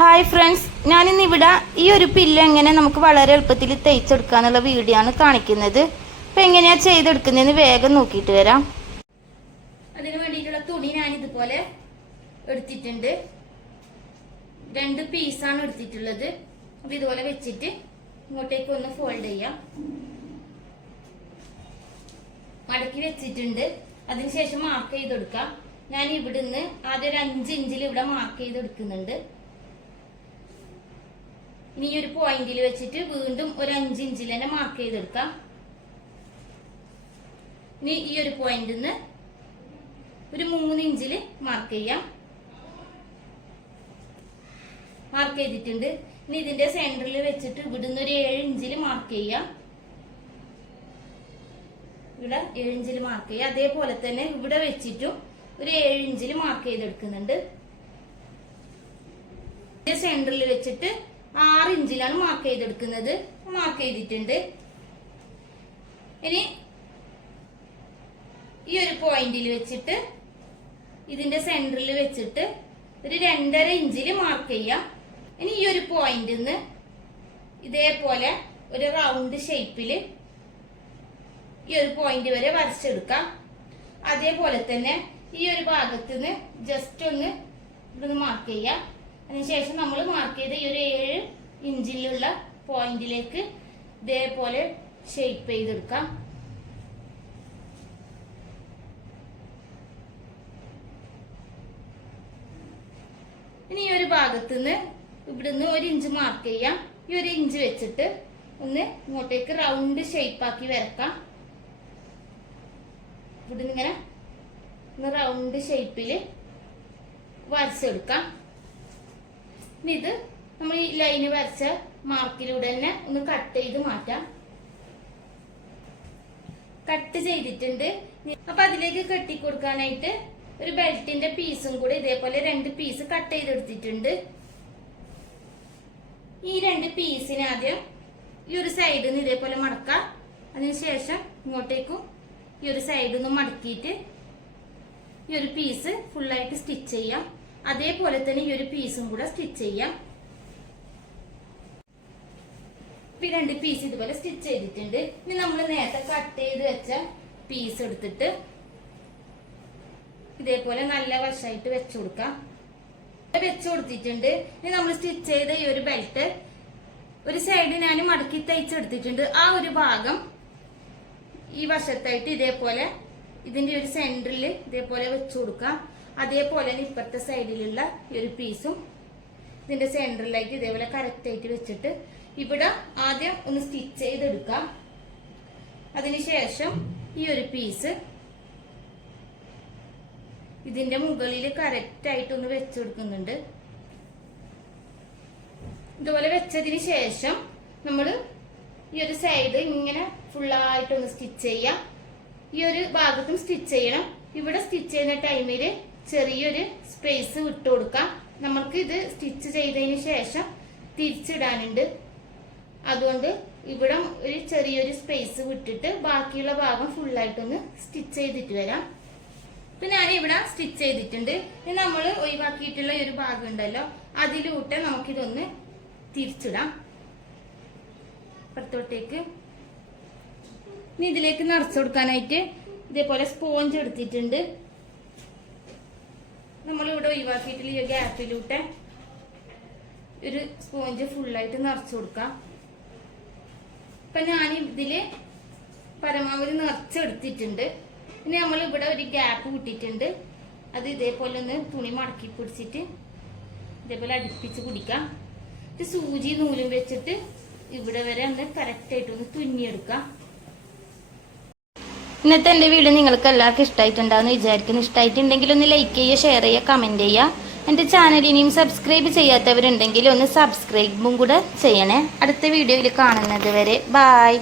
Hi friends, ഞാനിന്നിവിടെ ഈ ഒരു പില്ല് എങ്ങനെ നമുക്ക് വളരെ എളുപ്പത്തിൽ തയ്ച്ചെടുക്കാന്നുള്ള വീഡിയോ ആണ് കാണിക്കുന്നത്. അപ്പോൾ എങ്ങനെയാണ് ചെയ്തെടുക്കുന്നതെന്ന് വേഗം നോക്കിയിട്ട് വരാം. അതിന് വേണ്ടിയിട്ടുള്ള തുണി ഞാൻ ഇതുപോലെ എടുത്തിട്ടുണ്ട്. 2 പീസാണ് എടുത്തിട്ടുള്ളത്. അപ്പോൾ ഇതുപോലെ വെച്ചിട്ട് ഇങ്ങോട്ടേക്ക് ഒന്ന് ഫോൾഡ് ചെയ്യാം. മടക്കി വെച്ചിട്ടുണ്ട്. അതിനുശേഷം മാർക്ക് ചെയ്തെടുക്കാം. ഞാൻ ഇവിടുന്ന് ആദ്യം ഒരു 5 ഇഞ്ചിൽ ഇവിടെ മാർക്ക് ചെയ്തെടുക്കുന്നുണ്ട്. ഇനി ഒരു പോയിന്റിൽ വെച്ചിട്ട് വീണ്ടും ഒരു 5 ഇഞ്ചിൽ തന്നെ മാർക്ക് ചെയ്തെടുക്കാം. ഇനി ഈ ഒരു പോയിന്റിൽ നിന്ന് ഒരു 3 ഇഞ്ചിൽ മാർക്ക് ചെയ്യാം. മാർക്ക് ചെയ്തിട്ടുണ്ട്. ഇനി ഇതിന്റെ സെന്ററിൽ വെച്ചിട്ട് ഇവിടുന്ന് ഒരു 7 ഇഞ്ചിൽ മാർക്ക് ചെയ്യാം. ഇവിടെ 7 ഇഞ്ചിൽ മാർക്ക് ചെയ്യാം. അതേപോലെ തന്നെ ഇവിടെ വെച്ചിട്ടും ഒരു 7 ഇഞ്ചിൽ മാർക്ക് ചെയ്തെടുക്കുന്നുണ്ട്. സെന്ററിൽ വെച്ചിട്ട് 6 ഇഞ്ചിലാണ് മാർക്ക് ചെയ്തെടുക്കുന്നത്. മാർക്ക് ചെയ്തിട്ടുണ്ട്. ഇനി ഈ ഒരു പോയിന്റിൽ വെച്ചിട്ട് ഇതിന്റെ സെന്ററിൽ വെച്ചിട്ട് ഒരു 2.5 ഇഞ്ചിൽ മാർക്ക് ചെയ്യാം. ഇനി ഈ ഒരു പോയിന്റിൽ നിന്ന് ഇതേപോലെ ഒരു റൗണ്ട് ഷേപ്പിൽ ഈ ഒരു പോയിന്റ് വരെ വരച്ചെടുക്കാം. അതേപോലെ തന്നെ ഈ ഒരു ഭാഗത്ത് നിന്ന് ജസ്റ്റ് ഒന്ന് ഇവിടുന്ന് മാർക്ക് ചെയ്യാം. അതിനുശേഷം നമ്മൾ മാർക്ക് ചെയ്ത ഈ ഒരു 7 ഇഞ്ചിലുള്ള പോയിന്റിലേക്ക് ഇതേപോലെ ഷേപ്പ് ചെയ്തെടുക്കാം. ഇനി ഈ ഒരു ഭാഗത്ത് നിന്ന് ഇവിടുന്ന് 1 ഇഞ്ച് മാർക്ക് ചെയ്യാം. ഈ 1 ഇഞ്ച് വെച്ചിട്ട് ഒന്ന് ഇങ്ങോട്ടേക്ക് റൗണ്ട് ഷേപ്പ് ആക്കി വരക്കാം. ഇവിടുന്ന് ഇങ്ങനെ ഒന്ന് റൗണ്ട് ഷേപ്പിൽ വരച്ചെടുക്കാം. ഇനി ഇത് നമ്മൾ ഈ ലൈന് വരച്ച മാർക്കിലൂടെ തന്നെ ഒന്ന് കട്ട് ചെയ്ത് മാറ്റാം. കട്ട് ചെയ്തിട്ടുണ്ട്. അപ്പൊ അതിലേക്ക് കെട്ടിക്കൊടുക്കാനായിട്ട് ഒരു ബെൽറ്റിന്റെ പീസും കൂടി ഇതേപോലെ 2 പീസ് കട്ട് ചെയ്തെടുത്തിട്ടുണ്ട്. ഈ 2 പീസിന് ആദ്യം ഈ ഒരു സൈഡിൽ നിന്ന് ഇതേപോലെ മടക്കാം. അതിനുശേഷം ഇങ്ങോട്ടേക്കും ഈ ഒരു സൈഡിൽ നിന്ന് മടക്കിയിട്ട് ഈ ഒരു പീസ് ഫുള്ളായിട്ട് സ്റ്റിച്ച് ചെയ്യാം. അതേപോലെ തന്നെ ഈ ഒരു പീസും കൂടെ സ്റ്റിച്ച് ചെയ്യാം. ഈ 2 പീസ് ഇതുപോലെ സ്റ്റിച്ച് ചെയ്തിട്ടുണ്ട്. ഇനി നമ്മൾ നേരത്തെ കട്ട് ചെയ്ത് വെച്ച പീസ് എടുത്തിട്ട് ഇതേപോലെ നല്ല വശമായിട്ട് വെച്ചു കൊടുക്കാം. വെച്ചു കൊടുത്തിട്ടുണ്ട്. ഇനി നമ്മൾ സ്റ്റിച്ച് ചെയ്ത ഈ ഒരു ബെൽറ്റ് ഒരു സൈഡ് ഞാൻ മടക്കി തയ്ച്ചെടുത്തിട്ടുണ്ട്. ആ ഒരു ഭാഗം ഈ വശത്തായിട്ട് ഇതേപോലെ ഇതിന്റെ ഒരു സെന്ററിൽ ഇതേപോലെ വെച്ചു കൊടുക്കാം. അതേപോലെ ഇപ്പുറത്തെ സൈഡിലുള്ള ഈ ഒരു പീസും ഇതിന്റെ സെന്ററിലായിട്ട് ഇതേപോലെ കറക്റ്റ് ആയിട്ട് വെച്ചിട്ട് ഇവിടെ ആദ്യം ഒന്ന് സ്റ്റിച്ച് ചെയ്തെടുക്കാം. അതിനുശേഷം ഈ ഒരു പീസ് ഇതിന്റെ മുകളിൽ കറക്റ്റ് ആയിട്ട് ഒന്ന് വെച്ചു കൊടുക്കുന്നുണ്ട്. ഇതുപോലെ വെച്ചതിന് ശേഷം നമ്മൾ ഈ ഒരു സൈഡ് ഇങ്ങനെ ഫുള്ളായിട്ടൊന്ന് സ്റ്റിച്ച് ചെയ്യാം. ഈ ഒരു ഭാഗത്തും സ്റ്റിച്ച് ചെയ്യണം. ഇവിടെ സ്റ്റിച്ച് ചെയ്യുന്ന ടൈമിൽ ചെറിയൊരു സ്പേസ് വിട്ടു കൊടുക്കാം. നമുക്ക് ഇത് സ്റ്റിച്ച് ചെയ്തതിന് ശേഷം തിരിച്ചിടാനുണ്ട്. അതുകൊണ്ട് ഇവിടെ ഒരു ചെറിയൊരു സ്പേസ് വിട്ടിട്ട് ബാക്കിയുള്ള ഭാഗം ഫുള്ളായിട്ടൊന്ന് സ്റ്റിച്ച് ചെയ്തിട്ട് വരാം. ഇപ്പൊ ഞാൻ ഇവിടെ സ്റ്റിച്ച് ചെയ്തിട്ടുണ്ട്. ഇനി നമ്മൾ ഒഴിവാക്കിയിട്ടുള്ള ഒരു ഭാഗം ഉണ്ടല്ലോ, അതിലൂടെ നമുക്കിതൊന്ന് തിരിച്ചിടാം പുറത്തോട്ടേക്ക്. ഇനി ഇതിലേക്ക് നിറച്ചു കൊടുക്കാനായിട്ട് ഇതേപോലെ സ്പോഞ്ച് എടുത്തിട്ടുണ്ട്. നമ്മളിവിടെ ഒഴിവാക്കിയിട്ടുള്ള ഈ ഗ്യാപ്പിലൂടെ ഒരു സ്പോഞ്ച് ഫുള്ളായിട്ട് നിറച്ചു കൊടുക്കാം. ഇപ്പൊ ഞാൻ ഇതില് പരമാവധി നിറച്ചെടുത്തിട്ടുണ്ട്. ഇനി നമ്മൾ ഇവിടെ ഒരു ഗ്യാപ്പ് വിട്ടിട്ടുണ്ട്. അത് ഇതേപോലെ ഒന്ന് തുണി മടക്കി പിടിച്ചിട്ട് ഇതേപോലെ അടുപ്പിച്ച് പിടിക്കാം. സൂചി നൂലും വെച്ചിട്ട് ഇവിടെ വരെ ഒന്ന് കറക്റ്റ് ആയിട്ട് ഒന്ന് തുന്നിയെടുക്കാം. ഇന്നത്തെ എൻ്റെ വീഡിയോ നിങ്ങൾക്ക് എല്ലാവർക്കും ഇഷ്ടമായിട്ടുണ്ടാവുമെന്ന് വിചാരിക്കുന്നു. ഇഷ്ടമായിട്ടുണ്ടെങ്കിൽ ഒന്ന് ലൈക്ക് ചെയ്യുക, ഷെയർ ചെയ്യുക, കമൻറ്റ് ചെയ്യുക. എൻ്റെ ചാനൽ ഇനിയും സബ്സ്ക്രൈബ് ചെയ്യാത്തവരുണ്ടെങ്കിൽ ഒന്ന് സബ്സ്ക്രൈബും കൂടെ ചെയ്യണേ. അടുത്ത വീഡിയോയിൽ കാണുന്നത് വരെ ബായ്.